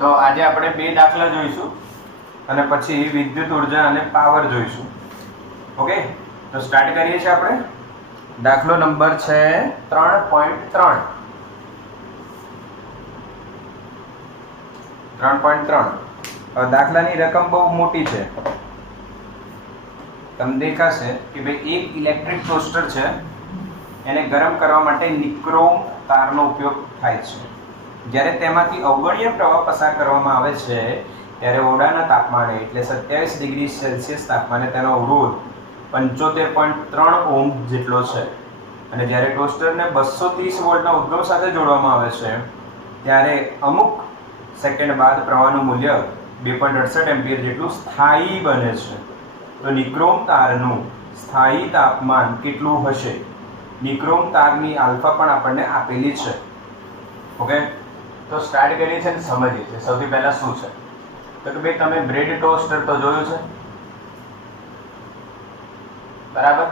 તો આજે આપણે બે દાખલા જોઈશું અને પછી વિદ્યુત ઉર્જા અને પાવર જોઈશું. ઓકે, તો સ્ટાર્ટ કરીએ છીએ આપણે. દાખલો નંબર છે 3.3. 3.3 દાખલાની રકમ બહુ મોટી છે. તમને દેખાશે કે ભાઈ એક ઇલેક્ટ્રિક ટોસ્ટર છે, એને ગરમ કરવા માટે નિક્રોમ તારનો ઉપયોગ થાય છે. જ્યારે તેમાંથી અવગણ્ય પ્રવાહ પસાર કરવામાં આવે છે ત્યારે ઓરડાના તાપમાને એટલે 27 ડિગ્રી સેલ્સિયસ તાપમાને તેનો અવરોધ 75.3 ઓહ્મ જેટલો છે. અને જ્યારે ટોસ્ટરને 230 વોલ્ટના ઉદ્ગમ સાથે જોડવામાં આવે છે ત્યારે અમુક સેકન્ડ બાદ પ્રવાહનું મૂલ્ય 2.68 એમ્પિયર જેટલું સ્થાયી બને છે. તો નિક્રોમ તારનું સ્થાયી તાપમાન કેટલું હશે? નિક્રોમ તારની આલ્ફા પણ આપણને આપેલી છે. ઓકે, તો સ્ટાર્ટ કરીએ છીએ અને સમજીએ છીએ. સૌથી પહેલા શું છે તો કે ભાઈ તમે બ્રેડ ટોસ્ટર તો જોયું છે, બરાબર?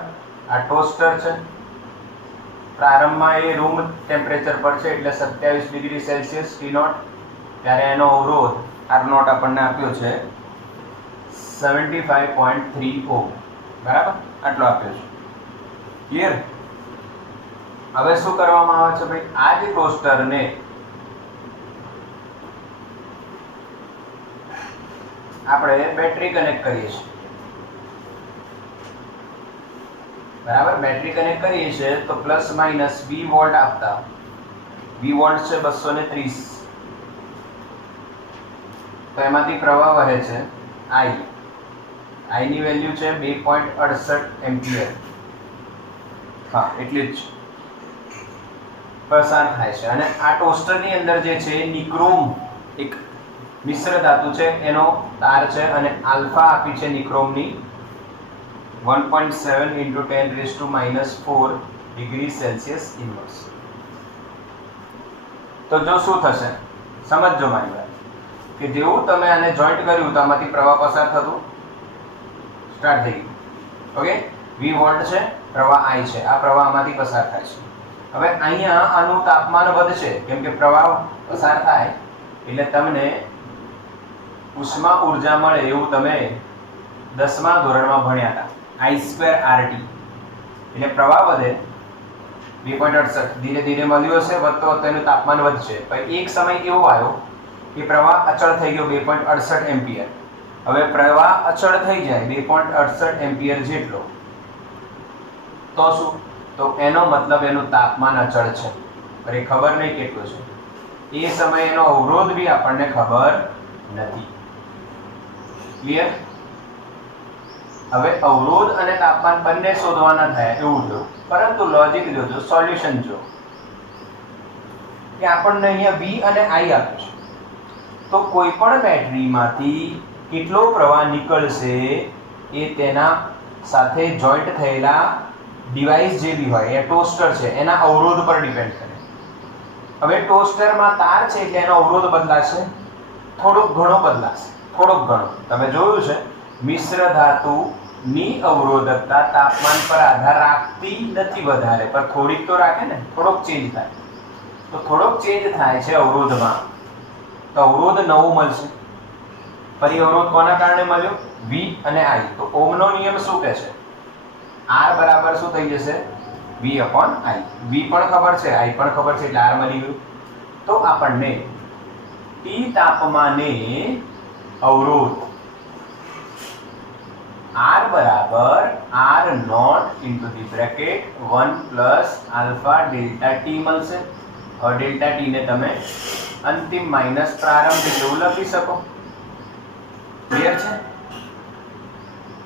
આ ટોસ્ટર છે. પ્રારંભમાં એ રૂમ ટેમ્પરેચર પર છે એટલે 27 ડિગ્રી સેલ્સિયસ T0. ત્યારે એનો અવરોધ R0 આપણને આપ્યો છે 75.3 ઓહ્મ, બરાબર? આટલો આપ્યો છે. ક્લિયર? હવે શું કરવામાં આવે છે ભાઈ? આ જ ટોસ્ટરને આપણે બેટરી કનેક્ટ કરીએ છીએ, બરાબર? બેટરી કનેક્ટ કરીએ છીએ તો પ્લસ માઇનસ 20 વોલ્ટ આપતા, 20 વોલ્ટ છે 230, તો એમાંથી પ્રવાહ વહે છે I. I ની વેલ્યુ છે 2.68 એમ્પિયર. હા, એટલી જ પસાર થાય છે. અને આ ટોસ્ટરની અંદર જે છે નિક્રોમ એક મિશ્ર ધાતુ છે, એનો તાર છે અને આલ્ફા આપી છે નિક્રોમની 1.7 × 10⁻⁻⁴ ડિગ્રી સેલ્સિયસ ઇન્વર્સ. તો જો શું થશે સમજજો મારી વાત, કે જેવું તમે આને જોઈન્ટ કર્યું તો આમાંથી પ્રવાહ પસાર થતું સ્ટાર્ટ થઈ ગયું. ઓકે, 20 વોલ્ટ છે, પ્રવાહ I છે, આ પ્રવાહ આમાંથી પસાર થાય છે. હવે અહીંયા આનું તાપમાન વધશે કેમ કે પ્રવાહ પસાર થાય એટલે તમને ઉષ્મા ઉર્જા મળે એવું તમે 10મા ધોરણમાં ભણ્યા હતા, I²RT. એટલે પ્રવાહ વધે 2.68, ધીરે ધીરે મળ્યું હશે, વધતો વધતો એનું તાપમાન વધશે. પછી એક સમય એવો આવ્યો કે પ્રવાહ અચળ થઈ ગયો 2.68 એમ્પિયર. હવે પ્રવાહ અચળ થઈ જાય 2.68 એમ્પિયર જેટલો, તો શું? તો એનો મતલબ એનું તાપમાન અચળ છે, પણ એ ખબર નહીં કેટલું છે. એ સમયે એનો અવરોધ બી આપણને ખબર નથી. ક્લિયર? હવે અવરોધ અને તાપમાન બંને શોધવાના થાય એવું થયું, પરંતુ લોજિક જોજો, સોલ્યુશન જો કે આપણને અહીંયા V અને I આપ્યું છે, તો કોઈ પણ બેટરીમાંથી કેટલો પ્રવાહ નીકળશે એ તેના સાથે જોઈન્ટ થયેલા ડિવાઇસ જે બી હોય, એ ટોસ્ટર છે એના અવરોધ પર ડિપેન્ડ કરે. હવે ટોસ્ટરમાં તાર છે એટલે એનો અવરોધ બદલાશે, થોડોક ઘણો બદલાશે, થોડોક ઘણો. તમે જોયું છે મિશ્ર ધાતુની અવરોધકતા તાપમાન પર આધાર રાખતી નથી વધારે, પણ થોડીક તો રાખે ને, થોડોક ચેન્જ થાય. તો થોડોક ચેન્જ થાય છે અવરોધમાં, તો અવરોધ નવું મળશે. ફરી અવરોધ કોના કારણે મળ્યો? V અને I. તો ઓહમનો નિયમ શું કહે છે? R બરાબર શું થઈ જશે? V/I. V પણ ખબર છે, I પણ ખબર છે, એટલે R મળી ગયું. તો આપણને T તાપમાને અવરોધ R બરાબર R0 × 1 + α ΔT મળશે. હવે ડેલ્ટા ટી ને તમે અંતિમ માઇનસ પ્રારંભ જેવું લખી શકો. ક્લિયર છે?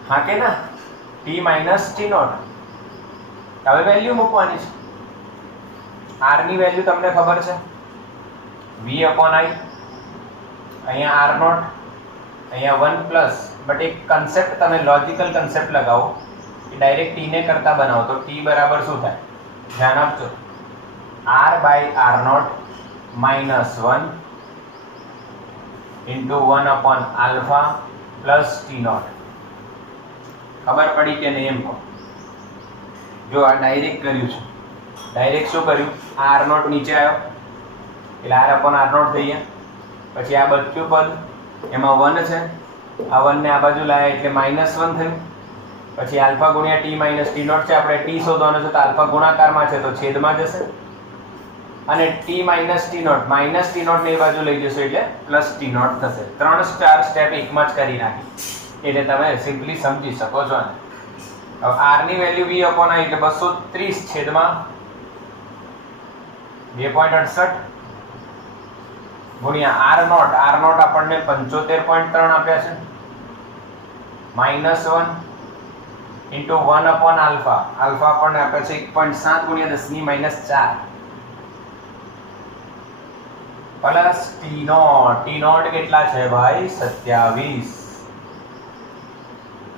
હા કે ના? T - T0. હવે વેલ્યુ મૂકવાની છે. R ની વેલ્યુ તમને ખબર છે V/I. અહીંયા R0, અહીંયા 1 પ્લસ, બટ એક કન્સેપ્ટ તમે લોજિકલ કન્સેપ્ટ લગાવો કે ડાયરેક્ટ T ને કરતા બનાવો તો T બરાબર શું થાય? ધ્યાન આપજો, R/R0 - 1 × 1/α + T0. ખબર પડી કે નહીં એમ કહો? જો આ ડાયરેક્ટ કર્યું છે, ડાયરેક્ટ શું કર્યું? R0 નીચે આવ્યો એટલે R/R0 થઈ ગયા. પછી આ બધું પદ એમાં 1 છે, આ 1 ને આ બાજુ લાયા એટલે -1 થયું. પછી આલ્ફા ગુણ્યા t માઇનસ t નોટ છે, આપણે t શોધવાનો છે તો આલ્ફા ગુણાકારમાં છે તો છેદમાં જશે, અને t માઇનસ t નોટ ને એ બાજુ લઈ જશે એટલે પ્લસ t નોટ થશે. 3-4 સ્ટેપ એકમાં જ કરી નાખી એટલે તમે સિમ્પલી સમજી શકો છો ને. હવે r ની વેલ્યુ v upon i એટલે 230 છેદમાં 2.68 ગુણ્યા r નોટ આપણને 75.3 આપ્યા છે, -1 ઇન્ટુ 1 upon આલ્ફા આપણને આપ્યા છે 1.7 ગુણ્યા 10 ની -4 પ્લસ t નોટ કેટલા છે ભાઈ 27.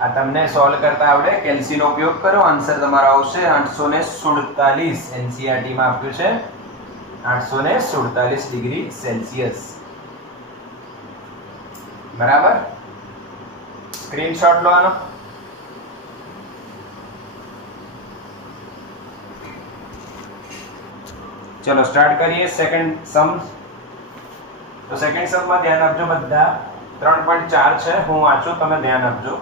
આ તમને સોલ્વ કરતા આવડે, કેલ્સી નો ઉપયોગ કરો, આન્સર તમારો આવશે 847. NCERT માં આપ્યું છે 847 ડિગ્રી સેલ્સિયસ. બરાબર, સ્ક્રીનશોટ લો આનો. ચલો સ્ટાર્ટ કરીએ સેકન્ડ સમ. તો સેકન્ડ સમ માં ધ્યાન આપજો બધા. 3.4 છે, હું વાંચું, તમે ધ્યાન આપજો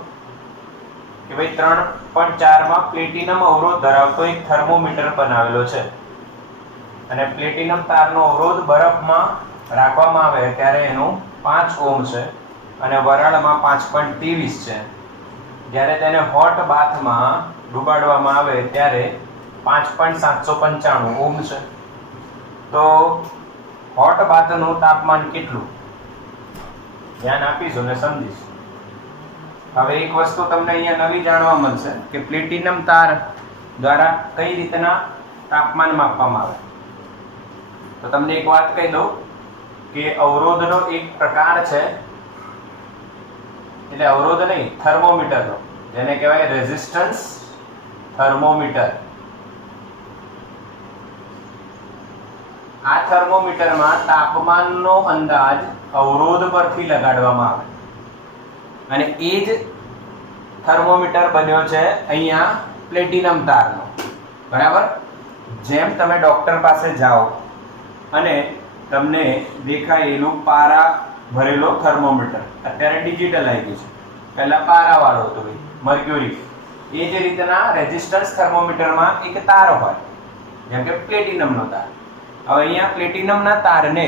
કે ભાઈ 3.4 માં પ્લેટિનમ અવરોધ ધરાવતો એક થર્મોમીટર બનાવેલો છે અને પ્લેટિનમ તારનો અવરોધ બરફમાં રાખવામાં આવે ત્યારે એનું 5 ઓહ્મ છે અને વરાળમાં 5.23 છે. જ્યારે તેને હોટ બાથમાં ડુબાડવામાં આવે ત્યારે 5.795 ઓહ્મ છે. તો હોટ બાથનું તાપમાન કેટલું? ધ્યાન આપીશું ને સમજીશું. હવે એક વસ્તુ તમને અહીંયા નવી જાણવા મળશે કે પ્લેટિનમ તાર દ્વારા કઈ રીતના તાપમાન માપવામાં આવે. તો તમને એક વાત કહી દઉં કે અવરોધનો એક પ્રકાર છે, એટલે અવરોધ નહીં, થર્મોમીટરનો, જેને કહેવાય રેઝિસ્ટન્સ થર્મોમીટર. આ થર્મોમીટરમાં તાપમાનનો અંદાજ અવરોધ પરથી લગાડવામાં આવે અને એ જ થર્મોમીટર બન્યો છે અહીંયા પ્લેટિનમ તારનો. બરાબર, જેમ તમે ડોક્ટર પાસે જાઓ અને તમને દેખાયેલું પારા ભરેલો થર્મોમીટર, અત્યારે ડિજિટલ આવી ગયું છે, પહેલા પારા વાળો હતો મર્ક્યુરી, એ જ રીતના રેઝિસ્ટન્સ થર્મોમીટરમાં એક તાર હોય, જેમ કે પ્લેટિનમનો તાર. હવે અહીંયા પ્લેટિનમના તારને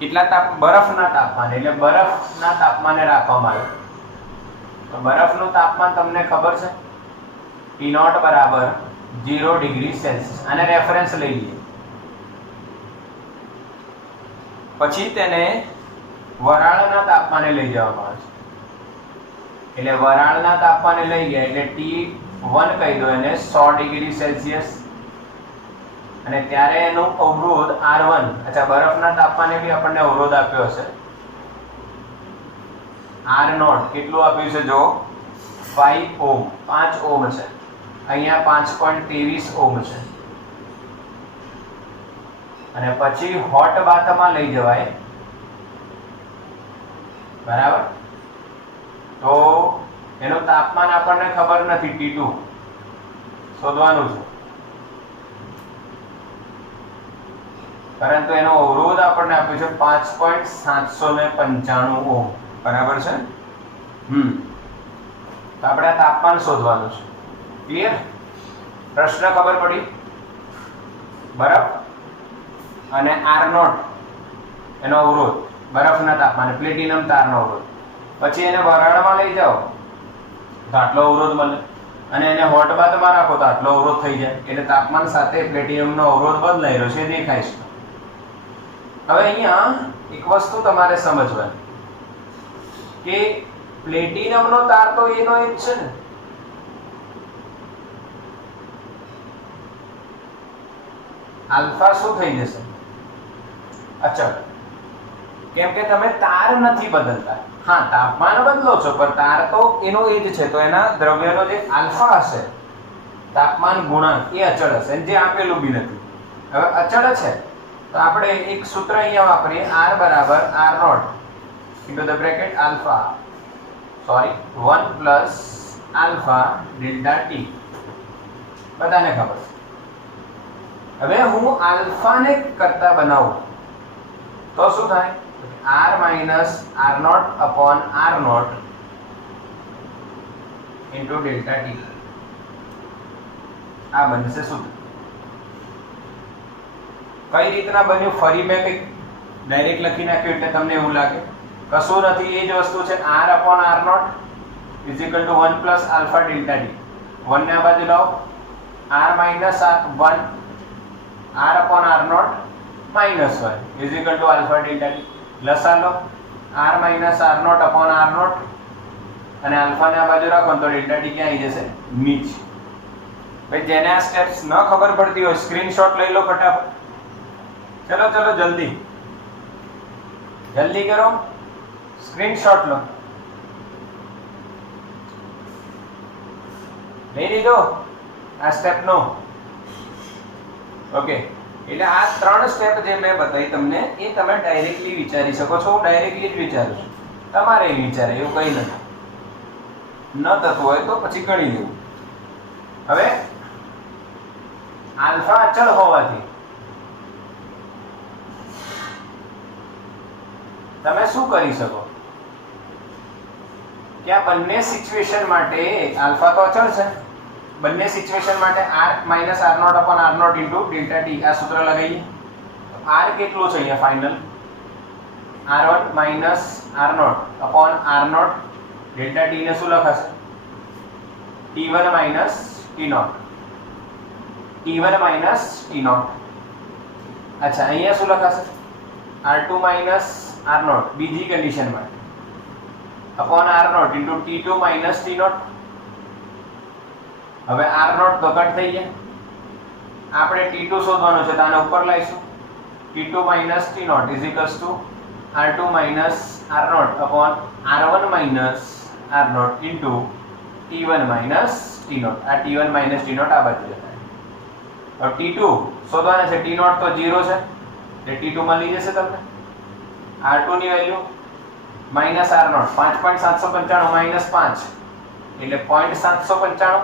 કેટલા બરફના તાપમાને, એટલે બરફના તાપમાને રાખવામાં આવે. તો બરફનું તાપમાન તમને ખબર છે, T નોટ બરાબર 0 ડિગ્રી સેલ્સિયસ. આને રેફરન્સ લઈ લઈએ. પછી તેને વરાળના તાપમાને લઈ જવામાં આવે છે, એટલે વરાળના તાપમાને લઈ ગયા એટલે T1 કહી દો એને 100 ડિગ્રી સેલ્સિયસ. અને ત્યારે એનું અવરોધ R1, અચ્છા બરફના તાપમાને બી આપણને અવરોધ આપ્યો હશે, R નોટ કેટલું આપ્યું છે જો 5 ઓહ્મ, 5 ઓહ્મ છે, અહીંયા 5.23 ઓહ્મ છે. અને પછી હોટ બાથમાં લઈ જવાય. બરાબર, તો એનું તાપમાન આપણને ખબર નથી, T2 શોધવાનું છે, પરંતુ એનો અવરોધ આપણને આપ્યો છે 5.795 ઓહ્મ. બરાબર છે. તો આપણે આ તાપમાન શોધવાનું છે. ક્લિયર? પ્રશ્ન ખબર પડી? બરફ અને R નોટ એનો અવરોધ બરફના તાપમાને, પ્લેટિનમ તારનો અવરોધ. પછી એને વરાળમાં લઈ જાઓ તો આટલો અવરોધ મળે, અને એને હોટ બાથમાં રાખો તો આટલો અવરોધ થઈ જાય. એટલે તાપમાન સાથે પ્લેટિનમનો અવરોધ બદલાઈ રહ્યો છે, દેખાય છે. હવે અહીંયા એક વસ્તુ તમારે સમજવાની કે પ્લેટિનમનો તાર તો એનો એક છે ને, આલ્ફા શું થઈ જશે? અચળ. કેમ કે તમે તાર નથી બદલતા. હા, તાપમાન બદલો છો પણ તાર તો એનો એ જ છે, તો એના દ્રવ્યનો જે આલ્ફા હશે, તાપમાન ગુણાંક, એ અચળ હશે, જે આપેલું બી નથી. હવે અચળ છે તો આપણે એક સૂત્ર અહીંયા વાપરીએ, R બરાબર R not into the bracket alpha, sorry 1 plus alpha delta t. બધાને ખબર છે. હવે હું આલ્ફાને કરતા બનાવું તો શું થાય? r minus r not upon r not into delta T. આ બનશે શું? કઈ રીતના બન્યું? ફરી મેં કંઈક ડાયરેક્ટ લખી નાખ્યું એટલે તમને એવું લાગે કશું નથી. એ જ વસ્તુ છે. r અપોન r not is equal to 1 plus alpha delta T. 1 ને આ બાજુ લાવો, r માઇનસ 1 r અપોન r not minus 1 is equal to alpha delta T. લસા લો, r minus r not upon r not અને આલ્ફા ને આ બાજુ રાખો તો ડેલ્ટા ટી ક્યાં આવી જશે? નીચે. ભાઈ જેને આ સ્ટેપ્સ ન ખબર પડતી હોય સ્ક્રીનશોટ લઈ લો ફટાફટ. ચલો ચલો જલ્દી જલ્દી કરો, સ્ક્રીનશોટ લો. લઈ લીધો આ સ્ટેપ નો? ઓકે. એટલે આ 3 સ્ટેપ જે મેં બતાવી તમને એ તમે ડાયરેક્ટલી વિચારી શકો છો. હું ડાયરેક્ટલી જ વિચારું છું, તમારે વિચારે એવું કંઈ નથી. ન થતું હોય તો પછી ગણી લેવું. હવે આલ્ફા અચળ હોવાથી તમે શું કરી શકો કે આ બંને સિચ્યુએશન માટે આલ્ફા તો અચળ છે, બંને સિચ્યુએશન માટે r minus r not upon r not into delta T આ સૂત્ર લગાવીએ. r કેટલું છે અહીંયા final? r1 minus r not upon r not delta T ને શું લખાશે? t1 minus t not. t1 minus t not. અચ્છા, અહીંયા શું લખાશે? r2 માઇનસ r નોટ બીજી કન્ડિશન માટે upon r not into t2 minus t not. હવે r નોટ તો કટ થઈ ગયા. આપણે t2 શોધવાનું છે તો આને ઉપર લાવીશું. t2 minus t not is equals to r2 minus r not upon r1 minus r not into t1 minus t not. આ t1 માઇનસ t નોટ આ બાજુ જતા. હવે t2 શોધવાના છે. t નોટ તો 0 છે એટલે t2 મળી જશે તમને. r2 ની value minus r not 5.795 minus 5 એટલે 0.795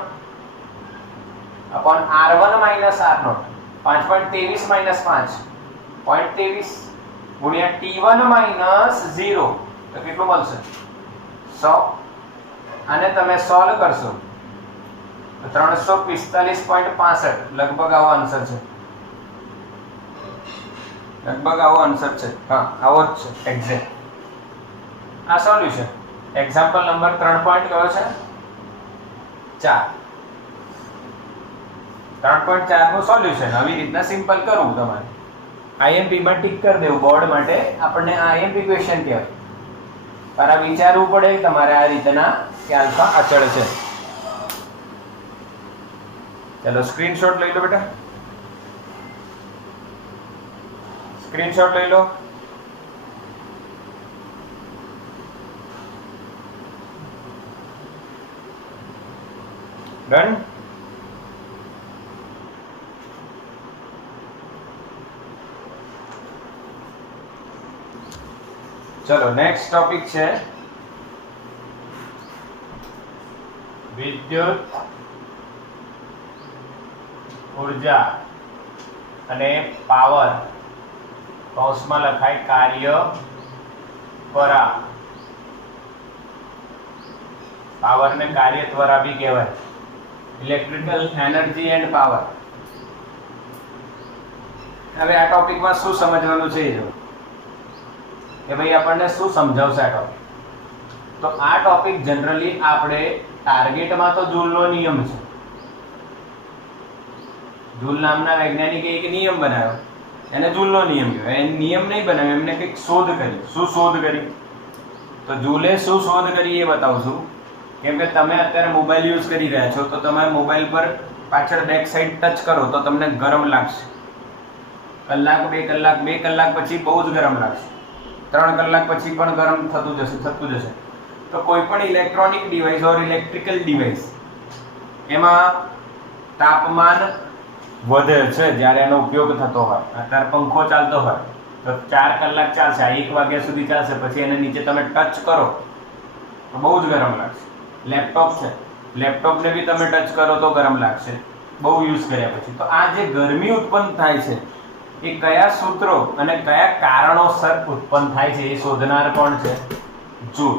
upon r1 minus r not 5.23 minus 5 0.23 ગુણ્યા t1 માઇનસ 0 તો કેટલું મળશે? 100. આને તમે સોલ્વ કરશો તો 345.65 લગભગ આવો આન્સર છે. લગભગ આવો આન્સર છે. હા, આવો જ છે એક્ઝેક્ટ. આ સોલ્યુશન એક્ઝામ્પલ નંબર 3 પોઈન્ટ કયો છે? 4. 3.4 નું સોલ્યુશન આવી રીતના સિમ્પલ કરવું તમારે. આઈએમપી માં ટિક કરી દેવું. બોર્ડ માટે આપણને આઈએમપી ક્વેશ્ચન કહેવાય. પર આ વિચારવું પડે તમારે આ રીતના કે આલ્ફા અચળ છે. ચલો સ્ક્રીનશોટ લઈ લો બેટા, સ્ક્રીનશોટ લઈ લો. ડન. ચલો નેક્સ્ટ ટોપિક છે વિદ્યુત ઉર્જા અને પાવર કૌંસમાં લખાય કાર્ય ત્વરા. પાવર ને કાર્ય ત્વરા બી કહેવાય. Electrical energy end power. હવે આ ટોપિકમાં શું સમજવાનું છે જો કે ભાઈ આપણને શું સમજાવશે આ ટોપિક. તો આ ટોપિક જનરલી આપણે ટાર્ગેટમાં તો જૂલનો નિયમ છે. જૂલ નામના વૈજ્ઞાનિકે એક નિયમ બનાવ્યો, એને જૂલનો નિયમ કહેવાય. એ નિયમ નહીં બનાવ્યો, એમને કંઈક શોધ કરી. શું શોધ કરી? તો જૂલે શું શોધ કરી એ બતાવું છું. કેમ કે તમે અત્યારે મોબાઈલ યુઝ કરી રહ્યા છો તો તમારે મોબાઈલ પર પાછળ બેક સાઈડ ટચ કરો તો તમને ગરમ લાગશે. કલાક 2 કલાક 2 કલાક પછી બહુ જ ગરમ લાગશે. 3 કલાક પછી પણ ગરમ થતું જશે. તો કોઈ પણ ઇલેક્ટ્રોનિક ડિવાઇસ ઓર ઇલેક્ટ્રિકલ ડિવાઇસ એમાં તાપમાન વધે છે જ્યારે એનો ઉપયોગ થતો હોય. અત્યારે પંખો ચાલતો હોય તો 4 કલાક ચાલશે, 1 વાગ્યા સુધી ચાલશે, પછી એને નીચે તમે ટચ કરો તો બહુ જ ગરમ લાગશે. લેપટોપ છે, લેપટોપને બી તમે ટચ કરો તો ગરમ લાગશે બહુ યુઝ કર્યા પછી. તો આ જે ગરમી ઉત્પન્ન થાય છે એ કયા સૂત્રો અને કયા કારણોસર ઉત્પન્ન થાય છે એ શોધનાર કોણ છે? જૂલ.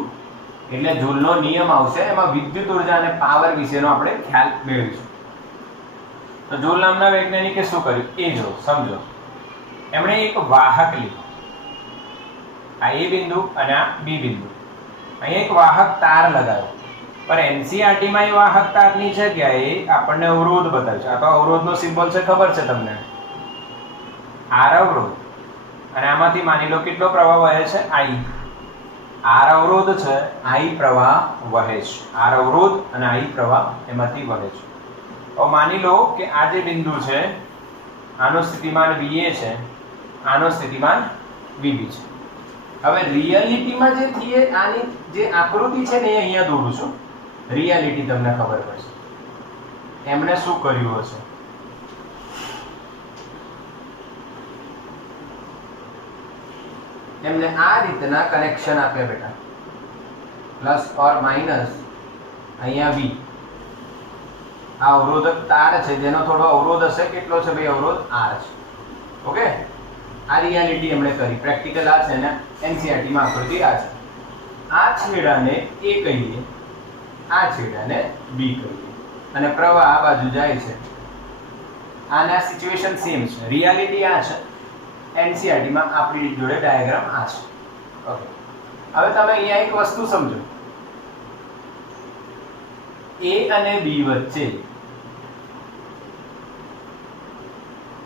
એટલે જૂલનો નિયમ આવશે, એમાં વિદ્યુત ઉર્જા અને પાવર વિશેનો આપણે ખ્યાલ મેળવીશું. તો જૂલ નામના વૈજ્ઞાનિકે શું કર્યું એ જો સમજો. એમણે એક વાહક લીધો, આ એ બિંદુ અને આ બી બિંદુ. અહીં એક વાહક તાર લગાવ્યો, પણ એનસીઈઆરટી માં એ વાહક તારની જગ્યાએ આપણને અવરોધ બતાવ્યો છે. આ તો અવરોધનો સિમ્બોલ છે, ખબર છે તમને? આર અવરોધ. અને આમાંથી માની લો કેટલો પ્રવાહ વહે છે? આઈ. આર અવરોધ છે, આઈ પ્રવાહ વહે છે. આર અવરોધ અને આઈ પ્રવાહ એમાંથી વહે છે. હવે માની લો કે આ જે બિંદુ છે આનો સ્થિતિમાન VA છે, આનો સ્થિતિમાન VB છે. હવે રિયાલિટીમાં જે થઈએ આની જે આકૃતિ છે ને એ અહીંયા દોરું છું. રિયાલિટી તમને ખબર પડશે એમણે શું કર્યું હશે. એમને આ રીતના કનેક્શન આપ્યા બેટા, પ્લસ ઓર માઇનસ. અહીંયા V આ અવરોધક તાર છે જેનો થોડો અવરોધ હશે. કેટલો છે ભાઈ અવરોધ? R છે. ઓકે, આ રિયાલિટી એમણે કરી. પ્રેક્ટિકલ આ છે ને એનસીઈઆરટી માં આકૃતિ આ છે. આ છેડાને A કહીએ, આ છેડાને B કહીએ, અને પ્રવાહ આ બાજુ જાય છે. આના સિચ્યુએશન સેમ છે. રિયાલિટી આ છે, એનસીઈઆરટી માં આપણી જોડે ડાયાગ્રામ આ છે. ઓકે, હવે તમે અહીંયા એક વસ્તુ સમજો. A અને B વચ્ચે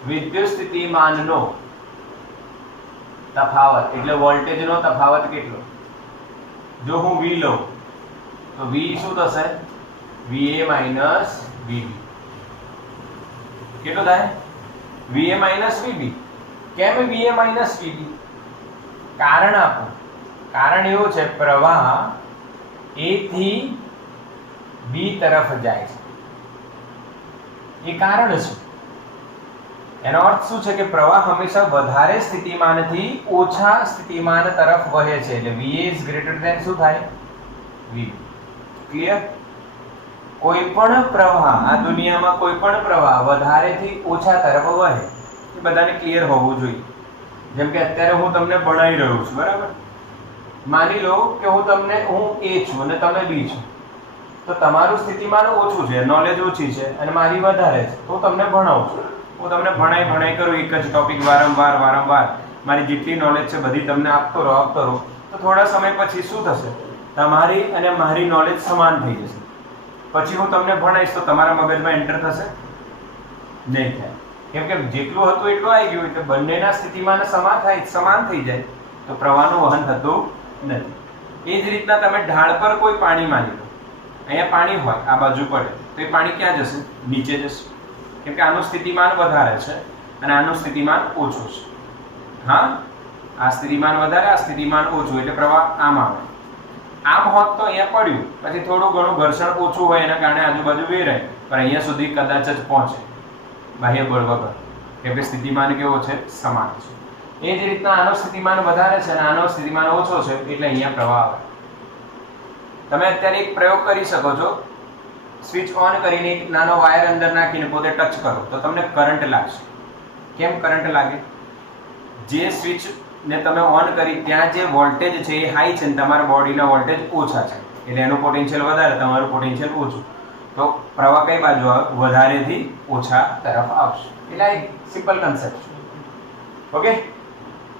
વિદ્યુત સ્થિતિમાનનો તફાવત એટલે વોલ્ટેજનો તફાવત કેટલો? જો હું V લઉં તો V શું થશે? VA VB. કેટલો થાય? VA VB. કેમ VA VB? કારણ આપો. કારણ એવું છે, પ્રવાહ A થી B તરફ જાય છે, એ કારણ છે. એનો અર્થ શું છે કે પ્રવાહ હંમેશા વધારે સ્થિતિમાનથી ઓછા સ્થિતિમાન તરફ વહે છે. એટલે VA ઇઝ ગ્રેટર ધેન શું થાય? VB. ક્લિયર? કોઈ પણ પ્રવાહ આ દુનિયામાં કોઈ પણ પ્રવાહ વધારેથી ઓછા તરફ વહે, એ બધાને ક્લિયર હોવું જોઈએ. જેમ કે અત્યારે હું તમને ભણાવી રહ્યો છું, બરાબર? માની લો કે હું A છું અને તમે B છો, તો તમારું સ્થિતિમાન ઓછું છે, નોલેજ ઓછી છે, અને મારી વધારે છે, તો તમને ભણાવું છું. હું તમને ભણાઈ કરું એક જ ટોપિક વારંવાર મારી જેટલી નોલેજ છે બધી તમને આપતો રહો તો થોડા સમય પછી શું થશે? તમારી અને મારી નોલેજ સમાન થઈ જશે. પછી હું તમને ભણાવીશ તો તમારા મગજમાં એન્ટર થશે? નહીં થાય. કેમ કે જેટલું હતું એટલું આવી ગયું. એટલે બંનેના સ્થિતિમાન સમાન થઈ જાય તો પ્રવાહનું વહન થતું નથી. એ જ રીતના તમે ઢાળ પર કોઈ પાણી માની લો, અહીંયા પાણી હોય, આ બાજુ પડે તો એ પાણી ક્યાં જશે? નીચે જશે. કેમ કે આનું સ્થિતિમાન વધારે છે અને આનું સ્થિતિમાન ઓછું છે. હા, આ સ્થિતિમાન વધારે, આ સ્થિતિમાન ઓછું, એટલે પ્રવાહ આમ આવે. આમ હોત તો અહીંયા પડ્યું, પછી થોડું ઘણું ઘર્ષણ ઓછું હોય એના કારણે આજુબાજુ વેરાય, પણ અહીંયા સુધી કદાચ જ પહોંચે બાહ્ય બળ વગર. કેમ કે સ્થિતિમાન કેવો છે? સમાન છે. એ જ રીતના આનો સ્થિતિમાન વધારે છે અને આનો સ્થિતિમાન ઓછો છે, એટલે અહીંયા પ્રવાહ આવે. તમે અત્યારે એક પ્રયોગ કરી શકો છો. સ્વિચ ઓન કરીને એક નાનો વાયર અંદર નાખીને પોતે ટચ કરો તો તમને કરંટ લાગશે. કેમ કરંટ લાગે? જે સ્વિચ ને તમે ઓન કરી ત્યાં જે વોલ્ટેજ છે એ હાઈ છે અને તમારા બોડીના વોલ્ટેજ ઓછા છે, એટલે એનું પોટેન્શિયલ વધારે, તમારું પોટેન્શિયલ ઓછું, તો પ્રવાહ કઈ બાજુ આવે? વધારેથી ઓછા તરફ આવશે. એટલે એક સિમ્પલ કન્સેપ્ટ છે. ઓકે,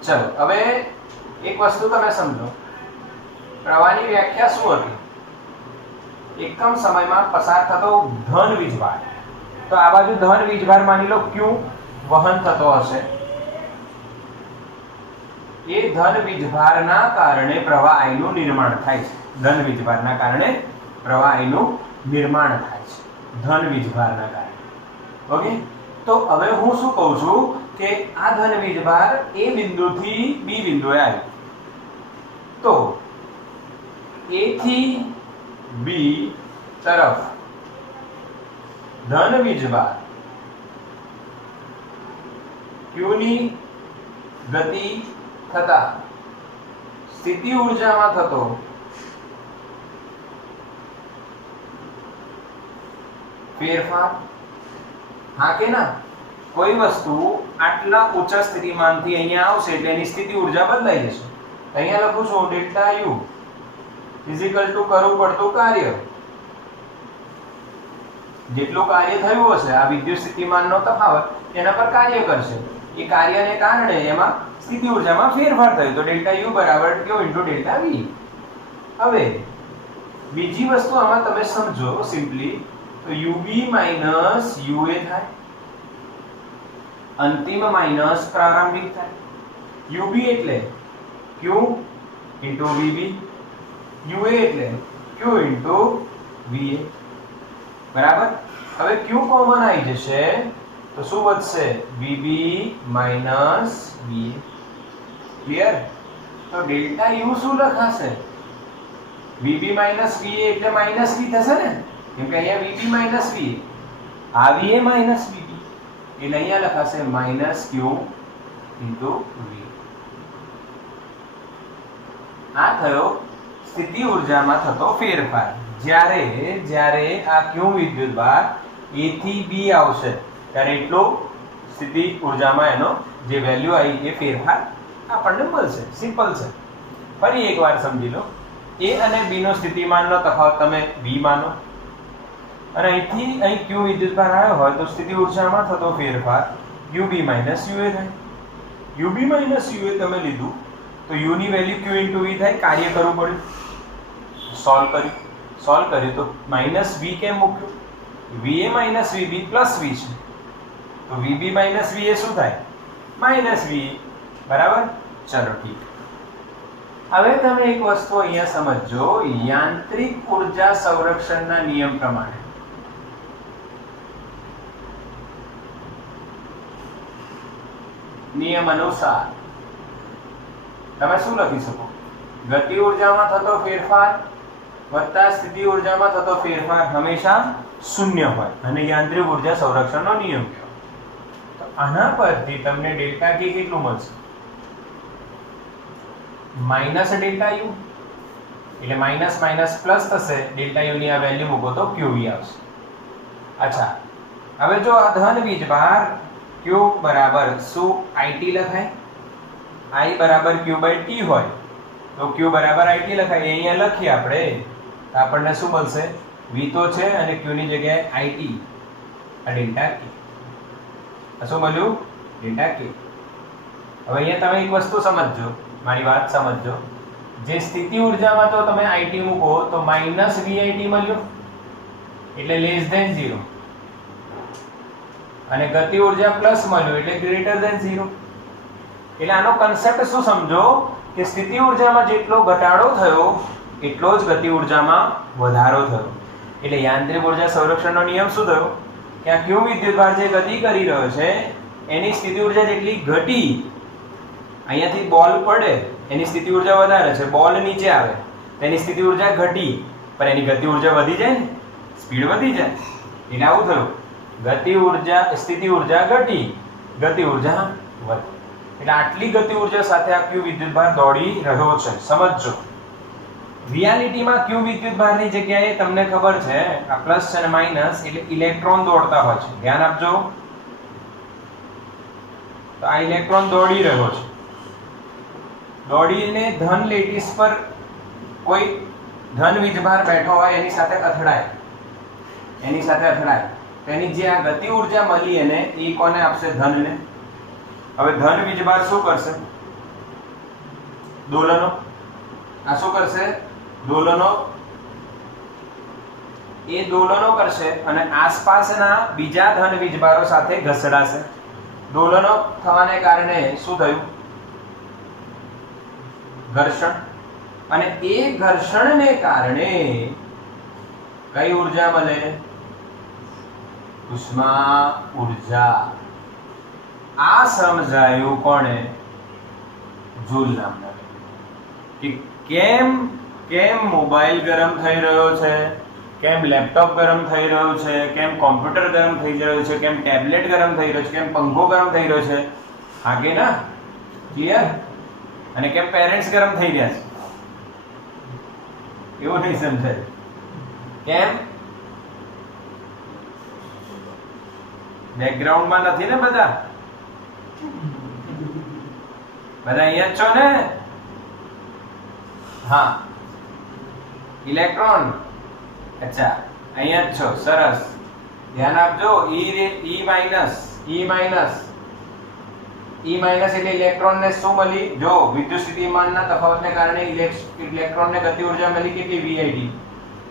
ચલો હવે એક વસ્તુ તમે સમજો. પ્રવાહની વ્યાખ્યા શું હતી? એકમ સમયમાં પસાર થતો ધન વીજભાર. તો આ બાજુ ધન વીજભાર માની લો Q વહન થતો હશે. એ ધન વીજભારના કારણે પ્રવાહ I નું નિર્માણ થાય છે. ધન વીજભારના કારણે પ્રવાહ I નું નિર્માણ થાય છે, ધન વીજભારના કારણે. ઓકે, તો હવે હું શું કહું છું કે આ ધન વીજભાર A બિંદુથી B બિંદુએ આવ્યો, તો A થી B તરફ ધન વીજભાર Q ની ગતિ થતા સ્થિતિ ઊર્જામાં થતો ફેરફાર, હા કે ના? કોઈ વસ્તુ આટલા ઊંચા સ્થિતિમાનથી અહીંયા આવશે એટલે એની સ્થિતિ ઊર્જા બદલાઈ જશે. અહીંયા લખું છું ડેલ્ટા યુ ઇઝિકલ ટુ કરવું પડતું કાર્ય. જેટલું કાર્ય થયું હશે આ વિદ્યુત સ્થિતિમાનનો તફાવત એના પર કાર્ય કરશે. એ કાર્યને કારણે એમાં સ્થિતિ ઊર્જામાં ફેરફાર થયો તો ડેલ્ટા યુ બરાબર q ઇન્ટુ ડેલ્ટા વી. હવે બીજી વસ્તુ આમાં તમે સમજો સિમ્પલી તો UB માઈનસ UA થાય, અંતિમ માઈનસ પ્રારંભિક થાય. UB એટલે Q ઇન્ટુ VB, UA એટલે Q ઇન્ટુ VA. બરાબર. હવે Q કોમન આવી જશે તો શું વધશે? VB minus VA. ક્લિયર? તો ડેલ્ટા U શું લખાશે? VB માઈનસ VA એટલે માઈનસ V થશે ને, કેમ કે અહીંયા VB માઈનસ VA, આ VA માઈનસ VB એટલે અહીંયા લખાશે માઈનસ Q ઇન્ટુ V. આ થયો સ્થિતિ ઊર્જામાં થતો ફેરફાર. જ્યારે આ Q વિદ્યુતભાર A થી B આવશે ત્યારે એટલો સ્થિતિ ઊર્જામાં એનો જે વેલ્યુ આવી એ ફેરફાર આપણને મળશે. સિમ્પલ છે. ફરી એકવાર સમજી લો. A અને B નો સ્થિતિમાનનો તફાવત તમે V માનો અને અહીંથી અહીં Q વિદ્યુતભાર આવ્યો હોય તો સ્થિતિ ઊર્જામાં થતો ફેરફાર UB માઈનસ UA થાય. UB માઈનસ UA તમે લીધું તો U ની વેલ્યુ Q ઇન્ટુ V થાય. કાર્ય કરવું પડ્યું, સોલ્વ કર્યું તો માઈનસ V કેમ મૂક્યું? VA minus VB plus V છે તો VB માઈનસ VA શું થાય? Minus VA. બરાબર. ચલો ઠીક. હવે તમે એક વસ્તુ અહીંયા સમજો. યાંત્રિક ઊર્જા સંરક્ષણના નિયમ પ્રમાણે નિયમ અનુસાર તમે શું લખી શકો? ગતિ ઊર્જામાં થતો ફેરફાર વત્તા સ્થિતિ ઊર્જામાં થતો ફેરફાર હંમેશા શૂન્ય હોય અને યાંત્રિક ઊર્જા સંરક્ષણનો નિયમ કહેવાય. તો આના પરથી તમને ડેલ્ટા કે કેટલું મળશે? માઈનસ ડેલ્ટા યુ એટલે માઈનસ માઈનસ પ્લસ થશે. ડેલ્ટા યુ ની આ વેલ્યુ મૂકો તો QV આવશે. અચ્છા, હવે જો આ ધન વીજભાર Q બરાબર શું IT લખાય? I બરાબર Q by T હોય તો Q બરાબર IT લખાય. અહીંયા લખીએ આપણે તો આપણને શું મળશે? V તો છે અને Q ની જગ્યાએ IT, આ ડેલ્ટા K. આ શું મળ્યું? Delta K. હવે અહીંયા તમે એક વસ્તુ સમજજો, મારી વાત સમજજો. જે સ્થિતિ ઊર્જામાં તો તમે IT મૂકો તો માઈનસ VIT મળ્યું એટલે લેસ ધેન 0 અને ગતિ ઊર્જા પ્લસ મળ્યું એટલે ગ્રેટર ધેન 0. એટલે આનો કન્સેપ્ટ શું સમજો કે સ્થિતિ ઊર્જામાં જેટલો ઘટાડો થયો એટલો જ ગતિ ઊર્જામાં વધારો થયો. એટલે યાંત્રિક ઊર્જા સંરક્ષણનો નિયમ શું થયો કે આ Q વિદ્યુતભાર જે ગતિ કરી રહ્યો છે એની સ્થિતિ ઊર્જા જેટલી ઘટી, અહીંયાથી બોલ પડે એની સ્થિતિ ઊર્જા વધારે છે, બોલ નીચે આવે તો એની સ્થિતિ ઊર્જા ઘટી પણ એની ગતિ ઊર્જા વધી જાય ને, સ્પીડ વધી જાય. એટલે આવું થયું. ગતિ ઊર્જા સ્થિતિ ઊર્જા ઘટી, ગતિ ઊર્જા વધી. એટલે આટલી ગતિ ઊર્જા સાથે આ Q વિદ્યુતભાર દોડી રહ્યો છે. સમજજો. રિયાલિટીમાં Q વિદ્યુતભારની જગ્યાએ તમને ખબર છે આ પ્લસ અને માઈનસ એટલે ઇલેક્ટ્રોન દોડતા હોય છે. ધ્યાન આપજો. તો આ ઇલેક્ટ્રોન દોડી રહ્યો છે, દોડીને ધન લેટિસ પર કોઈ ધન વીજભાર બેઠો હોય એની સાથે અથડાય એની જે આ ગતિ ઊર્જા મળી એને એ કોને આપશે? ધનને. હવે ધન વીજભાર શું કરશે? દોલનો. આ શું કરશે? દોલનો. એ દોલનો કરશે અને આસપાસના બીજા ધન વીજભારો સાથે ઘસડાશે. દોલનો થવાને કારણે શું થયું? ઘર્ષણ. અને એ ઘર્ષણને કારણે કઈ ઊર્જા મળે? ઉષ્મા ઊર્જા. આ સમજાયું કોણે? જૂલ નામના. કે કેમ મોબાઈલ ગરમ થઈ રહ્યો છે, કેમ લેપટોપ ગરમ થઈ રહ્યું છે, કેમ કોમ્પ્યુટર ગરમ થઈ રહ્યું છે, કેમ ટેબ્લેટ ગરમ થઈ રહ્યો છે, કેમ પંખો ગરમ થઈ રહ્યો છે. હા કે ના? ક્લિયર? અને કેમ પેરેન્ટ્સ ગરમ થઈ ગયા છે? એવું નહીં સમજાય. કેમ? બેકગ્રાઉન્ડમાં નથી ને બધા અહીંયા જ છો ને? હા, ઇલેક્ટ્રોન. અચ્છા, અહીંયા જ છો. સરસ, ધ્યાન આપજો. E માઇનસ એટલે ઇલેક્ટ્રોનને શું મળી? જો વિદ્યુત સ્થિતિમાનના તફાવતને કારણે ઇલેક્ટ્રોનને ગતિ ઉર્જા મળી કેટલી? VIT.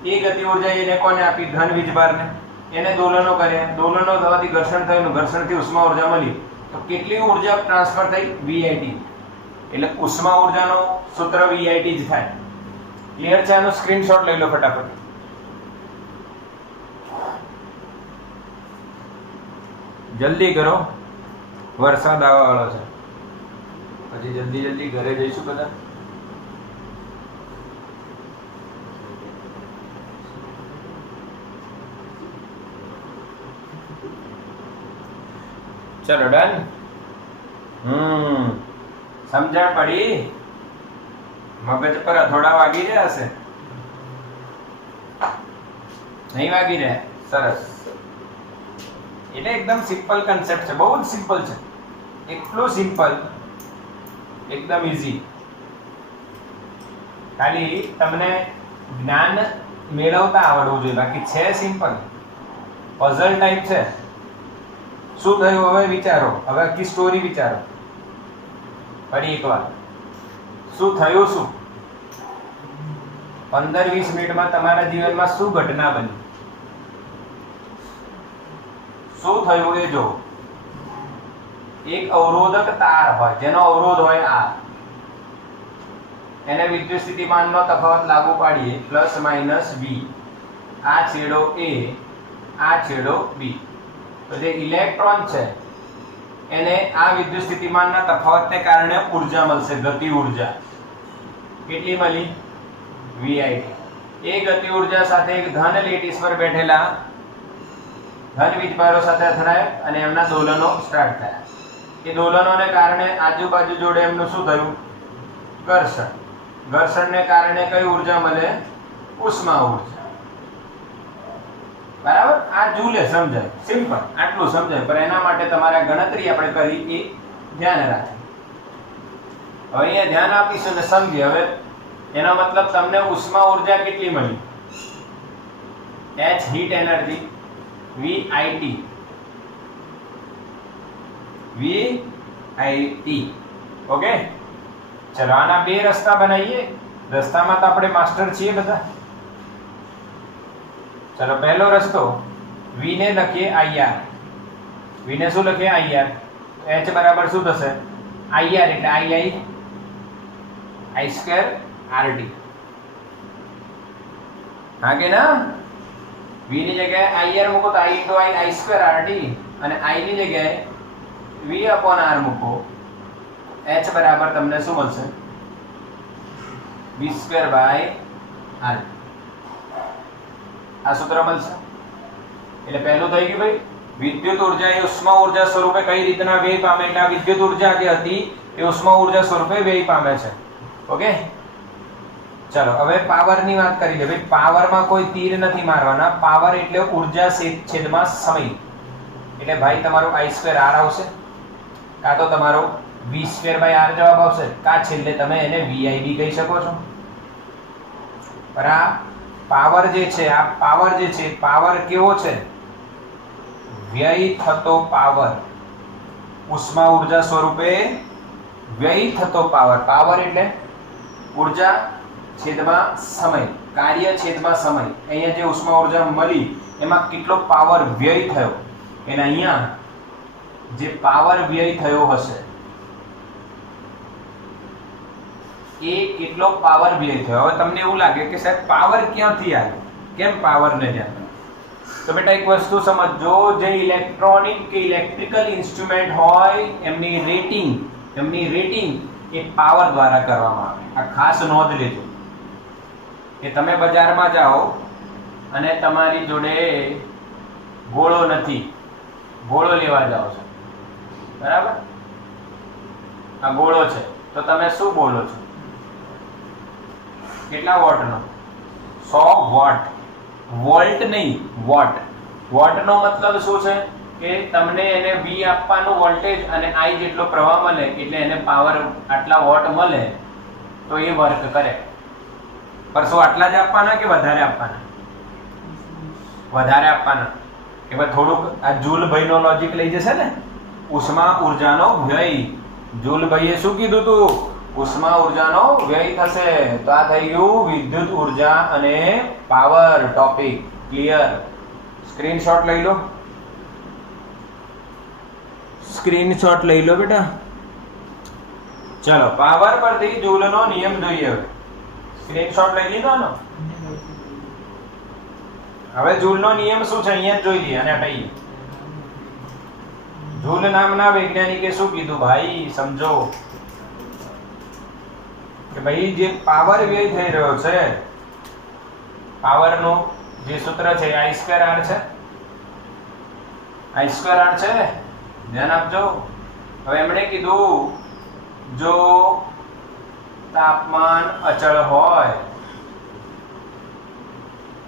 એ ગતિ ઉર્જા એને કોને આપી? ધન વીજભારને. એને દોલનો કર્યા, દોલનો થવાથી ઘર્ષણ થયું, ઘર્ષણથી ઉષ્મા ઉર્જા મળી. તો કેટલી ઉર્જા ટ્રાન્સફર થઈ? VIT. એટલે ઉષ્મા ઉર્જાનો સૂત્ર VIT જ થાય. ક્લિયર છે? આનો સ્ક્રીનશોટ લઈ લો ફટાફટ. જલ્દી કરો, વરસાદ આવવા વાળો છે. પછી જલ્દી ઘરે જઈશું બધા. ચલો ડન. સમજણ પડી? મગજ પર અથોડા વાગી રહ્યા હશે? નહીં વાગી રહ્યા? સરસ. એટલે એકદમ સિમ્પલ કન્સેપ્ટ છે, બહુ જ સિમ્પલ છે. એટલું સિમ્પલ, એકદમ ઈઝી. ખાલી તમને જ્ઞાન મેળવતા આવડવું જોઈએ, બાકી છે સિમ્પલ. પઝલ ટાઈપ છે. શું થયું હવે વિચારો. હવે આખી સ્ટોરી વિચારો ફરી એકવાર. શું થયું? શું 15-20 મિનિટમાં તમારા જીવનમાં શું ઘટના બની? શું થયું એ જો. એક અવરોધક તાર હોય, જેનો અવરોધ હોય આ, એને વિદ્યુત સ્થિતિમાનનો તફાવત લાગુ પાડીએ પ્લસ માઇનસ V. આ છેડો A, આ છેડો B. તો જે ઇલેક્ટ્રોન છે એને આ વિદ્યુત સ્થિતિમાનના તફાવતને કારણે ઊર્જા મળશે, ગતિ ઉર્જા. કેટલી મળી? VIT. એ ગતિ ઉર્જા સાથે એક ધન લેટીસ પર બેઠેલા ધન વીજભારો સાથે અથડાય અને એમના દોલનો સ્ટાર્ટ થયા. એ દોલનોને કારણે આજુબાજુ જોડે એમનું શું થયું? ઘર્ષણ. ઘર્ષણને કારણે કઈ ઉર્જા મળે? ઉષ્મા ઉર્જા. બરાબર? આ જુલે સમજાય, સિમ્પલ, આટલું સમજાય. પણ એના માટે તમારે ગણતરી આપણે કરી એ ધ્યાન રાખે. હવે અહીંયા ધ્યાન આપીશું ને સમજીએ. હવે એનો મતલબ તમને ઉષ્મા ઉર્જા કેટલી મળી? H heat energy, VIT. Okay, ચલો આના બે રસ્તા બનાવીએ. રસ્તામાં તો આપણે માસ્ટર છીએ બધા. ચલો પહેલો રસ્તો, V ને લખીએ IR. V ને શું લખીએ? IR. H બરાબર શું થશે? IR એટલે I2 RT. હા કે ના? V ની જગ્યાએ IR મૂકો તો I2 RT, અને I ની જગ્યાએ V/R મૂકો. H બરાબર તમને શું મળશે? V2/R. આ સૂત્ર મળશે. એટલે પહેલું થઈ ગયું ભાઈ, વિદ્યુત ઉર્જા એ ઉષ્મા ઉર્જા સ્વરૂપે કઈ રીતના વ્યય પામે. એટલે આ વિદ્યુત ઉર્જા જે હતી એ ઉષ્મા ઉર્જા સ્વરૂપે વ્યય પામે છે. ઓકે, ચલો હવે પાવરની વાત કરી લે. ભાઈ પાવરમાં કોઈ તીર નથી મારવાના. પાવર એટલે ઉર્જા છેદમાં સમય. એટલે ભાઈ તમારો I2R આવશે, કાં તો તમારો V2/R જવાબ આવશે, કાં છેલ્લે તમે એને VIB કહી શકો છો. પર આ પાવર જે છે, આ પાવર જે છે, પાવર કેવો છે? વ્યય થતો પાવર. ઉષ્મા ઉર્જા સ્વરૂપે વ્યય થતો પાવર. પાવર એટલે ઉર્જા છેદમાં સમય, કાર્ય છેદમાં સમય. અહીંયા જે ઉષ્મા ઉર્જા મળી એમાં કેટલો પાવર વ્યય થયો, એને અહીંયા જે પાવર વ્યય થયો હશે એ કેટલો પાવર વ્યય થયો. હવે તમને એવું લાગે કે સાહેબ પાવર ક્યાંથી આવ્યો, કેમ પાવરને ધ્યાન? તો બેટા એક વસ્તુ સમજો, જે ઇલેક્ટ્રોનિક કે ઇલેક્ટ્રિકલ ઇન્સ્ટ્રુમેન્ટ હોય એમની રેટિંગ એ પાવર દ્વારા કરવામાં આવે. આ ખાસ નોંધ લેજો કે તમે બજારમાં જાઓ અને તમારી જોડે ગોળો નથી, ગોળો લેવા જાઓ છો, બરાબર? આ ગોળો છે તો તમે શું બોલો છો? કેટલા વોટનો? 100 વોટ. વોલ્ટ નહીં, વોટ. વોટનો મતલબ શું છે? કે તમને એને V આપવાનું વોલ્ટેજ અને I જેટલો પ્રવાહ મળે એટલે એને પાવર આટલા વોટ મળે તો એ વર્ક કરે. પર શું આટલા જ આપવાના કે વધારે આપવાના? વધારે આપવાના. કે ભાઈ થોડુંક આ જૂલભાઈનો લોજિક લઈ જશે ને, ઉષ્મા ઉર્જાનો વ્યય. જૂલભાઈએ શું કીધું તું? ઉષ્મા ઉર્જાનો વ્યય થશે. તો આ થઈ ગયું વિદ્યુત ઉર્જા અને પાવર ટોપિક. ક્લિયર? સ્ક્રીનશોટ લઈ લો, સ્ક્રીનશોટ લઈ લો બેટા. ચલો પાવર પરથી જૂલનો નિયમ જોઈએ. હવે સ્ક્રીનશોટ લઈ લીધો ને? હવે જૂલનો નિયમ શું છે અહીંયા જોઈ લઈએ અને હટાઈએ. જૂલ નામના વૈજ્ઞાનિકે શું કીધું ભાઈ સમજો કે ભાઈ જે પાવર વ્યય થઈ રહ્યો છે, પાવરનું જે સૂત્ર છે I²R છે. I²R છે, ધ્યાન આપજો. હવે એમણે કીધું જો તાપમાન અચળ હોય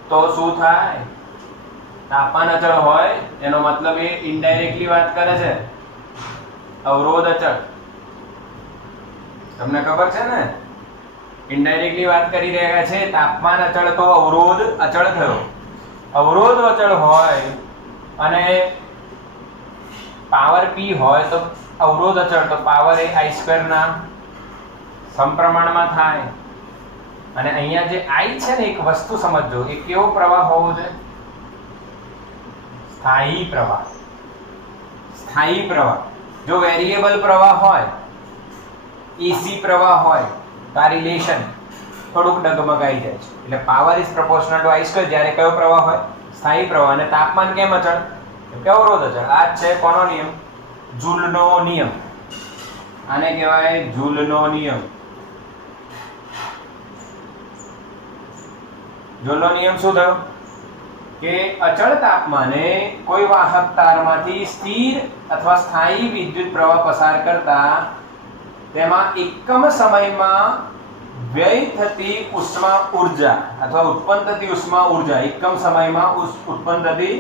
તો શું થાય? તાપમાન અચળ હોય એનો મતલબ એ ઇનડાયરેક્ટલી વાત કરે છે અવરોધ અચળ. તમને ખબર છે ને, ઇનડાયરેક્ટલી વાત કરી રહ્યા છે. તાપમાન અચળ તો અવરોધ અચળ થયો. અવરોધ અચળ હોય અને પાવર P હોય તો અવરોધ અચળ, તો પાવર એ I² ના સમપ્રમાણમાં થાય. અને અહીંયા જે I છે ને, એક વસ્તુ સમજજો, એ કેવો પ્રવાહ હોવો જોઈએ? સ્થાયી પ્રવાહ. સ્થાયી પ્રવાહ. જો વેરિયેબલ પ્રવાહ હોય, એસી પ્રવાહ હોય તો આ રિલેશન થોડુંક ડગમગાઈ જાય છે. એટલે power is proportional two I². જ્યારે કયો પ્રવાહ હોય? સ્થાયી પ્રવાહ. અને તાપમાન કેમ અચળ? કે અવરોધ અચળ. આ જ છે કોનો નિયમ? જૂલનો નિયમ. આને કહેવાય જૂલનો નિયમ. જૂલનો નિયમ શું થયો? કે અચળ તાપમાને કોઈ વાહક તારમાંથી સ્થિર અથવા સ્થાયી વિદ્યુત પ્રવાહ પસાર કરતા તેમાં એકમ સમયમાં વ્યય થતી ઉષ્મા ઉર્જા અથવા ઉત્પન્ન થતી ઉષ્મા ઉર્જા, એકમ સમયમાં ઉત્પન્ન થતી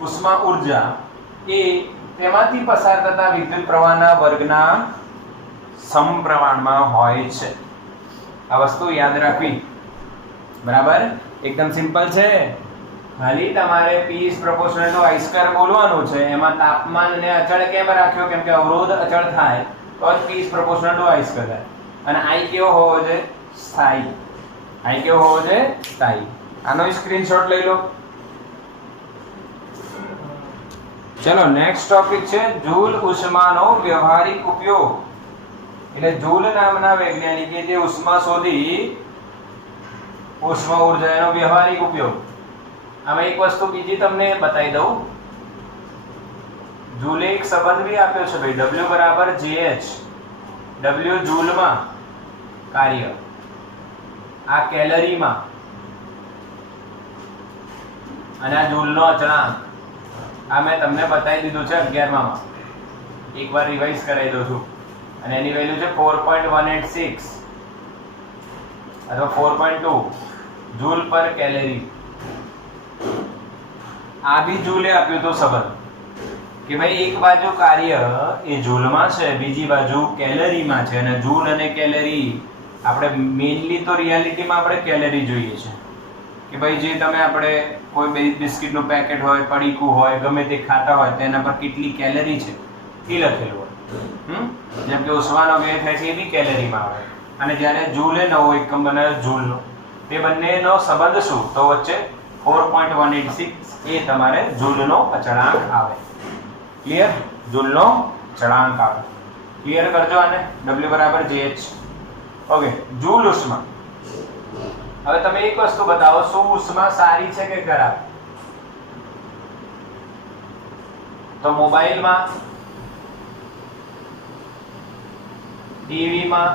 ઉષ્મા ઉર્જા એ તેમાંથી પસાર થતા વિદ્યુત પ્રવાહના વર્ગના સમપ્રમાણમાં હોય છે. આ વસ્તુ યાદ રાખવી. બરાબર? એકદમ સિમ્પલ છે. ખાલી તમારે P is proportional to I² બોલવાનું છે. એમાં તાપમાનને અચળ કેમ રાખ્યો? કેમ કે અવરોધ અચળ થાય તો જ P is proportional to I² થાય. અને I કેવો હોવો જોઈએ? સ્થાયી. I કેવો હોવો જોઈએ? સ્થાયી. આનો સ્ક્રીનશોટ લઈ લો. ચલો નેક્સ્ટ ટોપિક છે જૂલ ઉષ્માનો વ્યવહારિક ઉપયોગ. એટલે જૂલ નામના વૈજ્ઞાનિકે જે ઉષ્મા શોધી, ઉષ્મા ઉર્જાનો વ્યવહારિક ઉપયોગ. આમાં એક વસ્તુ બીજી તમને બતાવી દઉં. જૂલે એક સંબંધ બી આપ્યો છે ભાઈ, W બરાબર JH. W જૂલમાં કાર્ય, આ કેલરીમાં, અને આ જૂલનો અચળાંક. આ મેં તમને બતાવી દીધું છે 11માં. એકવાર રિવાઇઝ કરાવી દઉં છું. અને એની વેલ્યુ છે 4.186 અથવા 4.2 જૂલ પર કેલરી. આ બી જૂલે આપ્યું હતું સંબંધ કે ભાઈ એક બાજુ કાર્ય એ જૂલમાં છે, બીજી બાજુ કેલરીમાં છે. અને જૂલ અને કેલરી આપણે મેઇનલી તો રિયાલિટીમાં આપણે કેલરી જોઈએ છે કે ભાઈ જે તમે આપણે કોઈ બિસ્કિટનું પેકેટ હોય, પડીકું હોય, ગમે તે ખાતા હોય તેના પર કેટલી કેલરી છે એ લખેલું હોય. જેમ કે ઉષ્માનો વ્યય થાય છે એ બી કેલરીમાં આવે. અને જ્યારે જૂલે નવો એકમ બનાવ્યો જૂલનો, તે બંનેનો સંબંધ શું? તો વચ્ચે 4.186 એ તમારે જૂલનો અચળાંક આવે. ક્લિયર? જૂલનો અચળાંક આવે. ક્લિયર કરજો આને. W બરાબર JH. ઓકે, જૂલ ઉષ્મા. હવે તમે એક વસ્તુ બતાવો, શું ઉષ્મા સારી છે કે ખરાબ? તો મોબાઈલમાં, ટીવીમાં,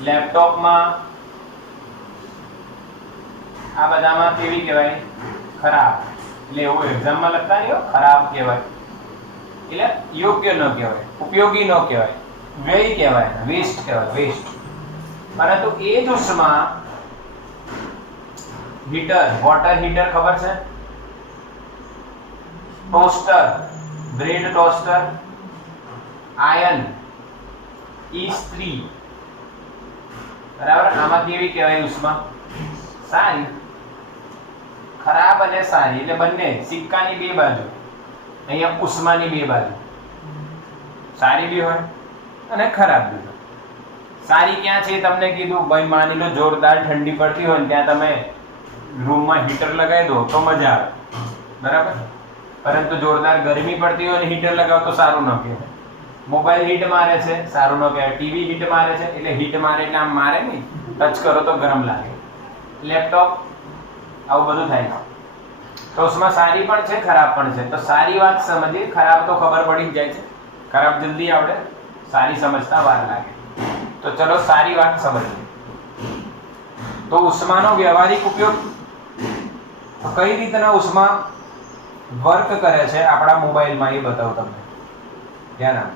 લેપટોપમાં, આ બધામાં કેવી કહેવાય? ખરાબ. એટલે એવું એક્ઝામમાં લખતા નહીં હો, ખરાબ કહેવાય. એટલે યોગ્ય ન કહેવાય, ઉપયોગી ન કહેવાય, વ્યય કહેવાય, વેસ્ટ કહેવાય, વેસ્ટ. પરંતુ એ જ ઉષ્મા હીટર, વોટર હીટર ખબર છે? ટોસ્ટર, બ્રેડ ટોસ્ટર, આયન, ઇસ્ત્રી, બરાબર. આમાં કેવી કહેવાય ઉષ્મા? સારી. ખરાબ અને સારી એટલે બંને સિક્કાની બે બાજુ. અહીંયા ઉષ્માની બે બાજુ, સારી બી હોય અને ખરાબ બી હોય. સારી ક્યાં છે તમને કીધું ભાઈ, માની લો જોરદાર ઠંડી પડતી હોય ને ત્યાં તમે રૂમમાં હીટર લગાવી દો તો મજા આવે, બરાબર. પરંતુ જોરદાર ગરમી પડતી હોય ને હીટર લગાવો તો સારું ન કહેવાય. મોબાઈલ હીટ મારે છે, સારું ન કહેવાય. ટીવી હીટ મારે છે, એટલે હીટ મારે એટલે આમ મારે નહીં, ટચ કરો તો ગરમ લાગે. લેપટોપ, આવું બધું થાય. તો ઉષ્મા સારી પણ છે, ખરાબ પણ છે. તો સારી વાત સમજીએ, ખરાબ તો ખબર પડી જ જાય છે. ખરાબ જલ્દી આવડે, સારી સમજતા વાર લાગે. તો ચલો સારી વાત સમજીએ. તો ઉષ્માનો વ્યવહારિક ઉપયોગ, કઈ રીતના ઉષ્મા વર્ક કરે છે આપણા મોબાઈલમાં એ બતાવું તમને. ધ્યાન આપો.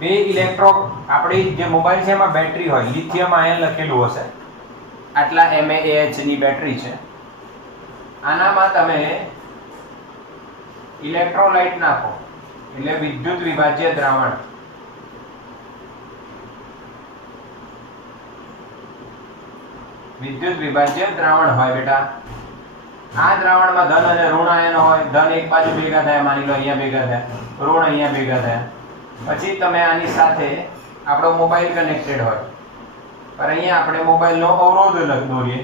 બે ઇલેક્ટ્રોન, આપણી જે મોબાઈલ છે એમાં બેટરી હોય, લિથિયમ આયન લખેલું હશે. આટલા mAh ની બેટરી છે. આનામાં તમે ઇલેક્ટ્રોલાઇટ નાખો એટલે વિદ્યુત વિભાજ્ય દ્રાવણ, વિદ્યુત વિભાજ્ય દ્રાવણ હોય બેટા. આ દ્રાવણમાં ધન અને ઋણ આયન હોય. ધન એક બાજુ ભેગા થાય, માની લો અહીંયા ભેગા થયા, ઋણ અહીંયા ભેગા થયા. પછી તમે આની સાથે આપણો મોબાઈલ કનેક્ટેડ હોય, પણ અહીંયા આપણે મોબાઈલનો અવરોધ દોરીએ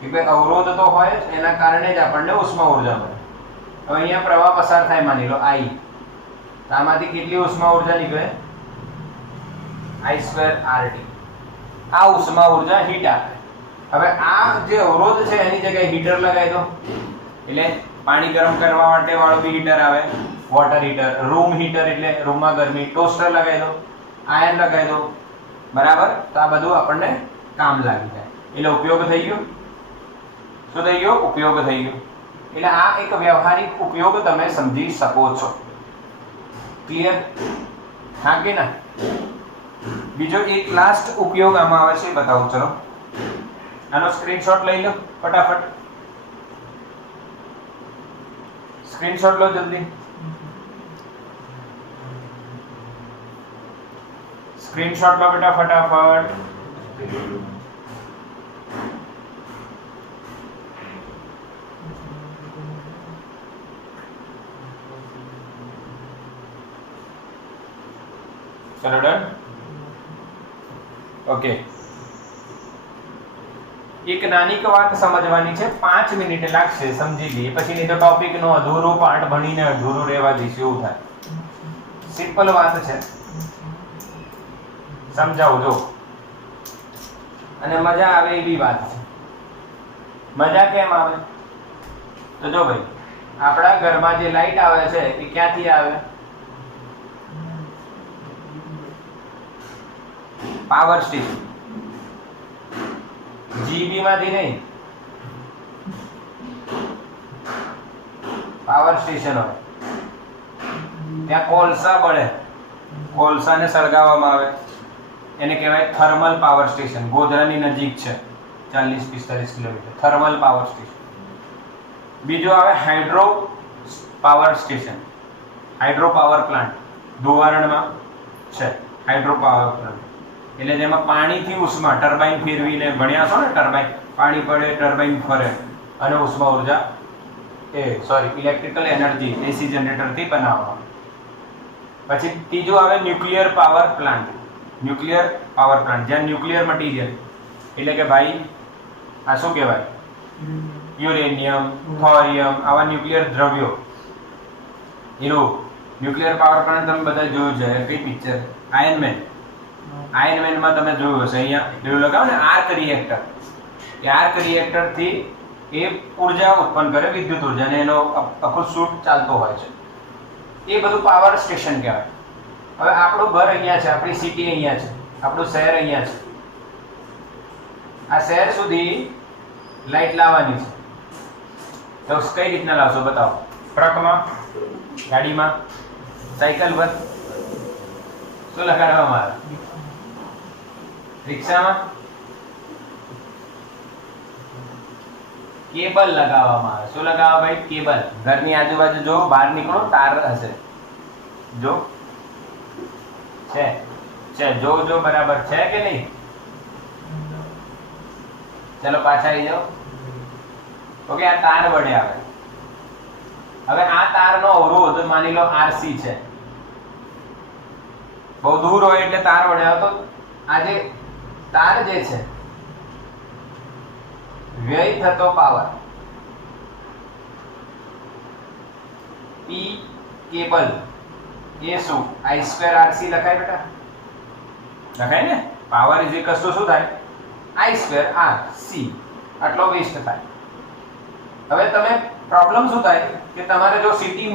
કે ભાઈ અવરોધ તો હોય જ, એના કારણે જ આપણને ઉષ્મા ઉર્જા મળે. હવે અહીંયા પ્રવાહ પસાર થાય, માની લો I, તો આમાંથી કેટલી ઉષ્મા ઉર્જા નીકળે? I2RT. આ ઉષ્મા ઉર્જા હીટ આપે. હવે આ જે અવરોધ છે એની જગ્યાએ હીટર લગાવી દો, એટલે પાણી ગરમ કરવા માટે વાળો બી હીટર આવે, વોટર હીટર. રૂમ હીટર એટલે રૂમમાં ગરમી. ટોસ્ટર લગાવી દો, આયન લગાવી દો, બરાબર. તો આ બધું આપણને કામ લાગી જાય. એટલે ઉપયોગ થઈ ગયો. શું થઈ ગયો? ઉપયોગ થઈ ગયો. એટલે આ એક વ્યવહારિક ઉપયોગ તમે સમજી શકો છો. ક્લિયર? હા કે ના? બીજો એક લાસ્ટ ઉપયોગ આમાં આવે છે, બતાવું. ચલો આનો સ્ક્રીનશોટ લઈ લો ફટાફટ. સ્ક્રીનશોટ લો જલ્દી. સ્ક્રીનશોટ લો બેટા ફટાફટ. ચલો ડન. ઓકે, એક નાની વાત સમજવાની છે, 5 મિનિટ લાગશે, સમજી લઈએ. પછી નહીં તો ટોપિક નો અધૂરો પાર્ટ ભણીને અધૂરું રહેવા દઈશું, એવું થાય. સિમ્પલ વાત છે, સમજાવું જો, અને મજા આવે એવી વાત છે. મજા કેમ આવે? તો જો ભાઈ, આપણા ઘરમાં જે લાઈટ આવે છે એ ક્યાંથી આવે? Power station. જીબી માંથી નહીં, પાવર સ્ટેશન હોય ત્યાં કોલસા બળે, કોલસાને સળગાવવામાં આવે, એને કહેવાય થર્મલ પાવર સ્ટેશન. ગોધરાની નજીક છે, 40-45 કિલોમીટર, થર્મલ પાવર સ્ટેશન. બીજો આવે hydro power station, hydro power plant. ધોવારણમાં છે હાઇડ્રો પાવર પ્લાન્ટ, એટલે જેમાં પાણીથી ઉષ્મા, ટર્બાઇન ફેરવીને ભણ્યા છો ને, ટર્બાઇન, પાણી પડે, ટર્બાઇન ફરે અને ઉષ્મા ઉર્જા ઇલેક્ટ્રિકલ એનર્જી એસી જનરેટરથી બનાવવામાં. પછી ત્રીજું આવે nuclear power plant. Nuclear power plant જ્યાં ન્યુક્લિયર મટીરિયલ, એટલે કે ભાઈ આ શું કહેવાય, યુરેનિયમ, થોરિયમ, આવા ન્યુક્લિયર દ્રવ્યો, એનું ન્યુક્લિયર પાવર પ્લાન્ટ તમે બધા જોયું છે. કઈ પિક્ચર? Iron man. આયર્ન મેનમાં તમે જોયું હશે, અહીંયા જોયું લગાવો ને, આર્ક રિએક્ટર. એ આર્ક રિએક્ટર થી એ ઉર્જા ઉત્પન્ન કરે, વિદ્યુત ઉર્જા, અને એનો આખો શૂટ ચાલતો હોય છે. એ બધું પાવર સ્ટેશન કહેવાય. હવે આપણું ઘર અહીંયા છે, આપણી સિટી અહીંયા છે, આપણું શહેર અહીંયા છે. આ શહેર સુધી લાઈટ લાવવાની છે, તો કઈ રીતના લાવશો બતાવો? ટ્રકમાં, ગાડીમાં, સાયકલ પર, શું લગાડવામાં આવે? રિક્ષામાં. કેબલ લગાવવામાં આવે. શું લગાવવા ભાઈ? કેબલ. ઘરની આજુબાજુ જો બહાર નીકળો તાર હશે. જો છે જો બરાબર છે કે નહીં? ચલો પાછા આવી જાઓ. ઓકે, આ તાર વડે આવે. હવે આ તારનો અવરોધ માની લો RC છે. બહુ દૂર હોય એટલે તાર વડે આવે તો આ જે તાર જે છે વ્યય થતો પાવર P કેબલ એ શું? I2RC લખાય બેટા? લખાય ને? પાવર ઇઝ ઇક્વલ ટુ શું થાય? I2RC. આટલો વેસ્ટ થાય. હવે તમે પ્રોબ્લેમ શું થાય કે તમારે જો સિટી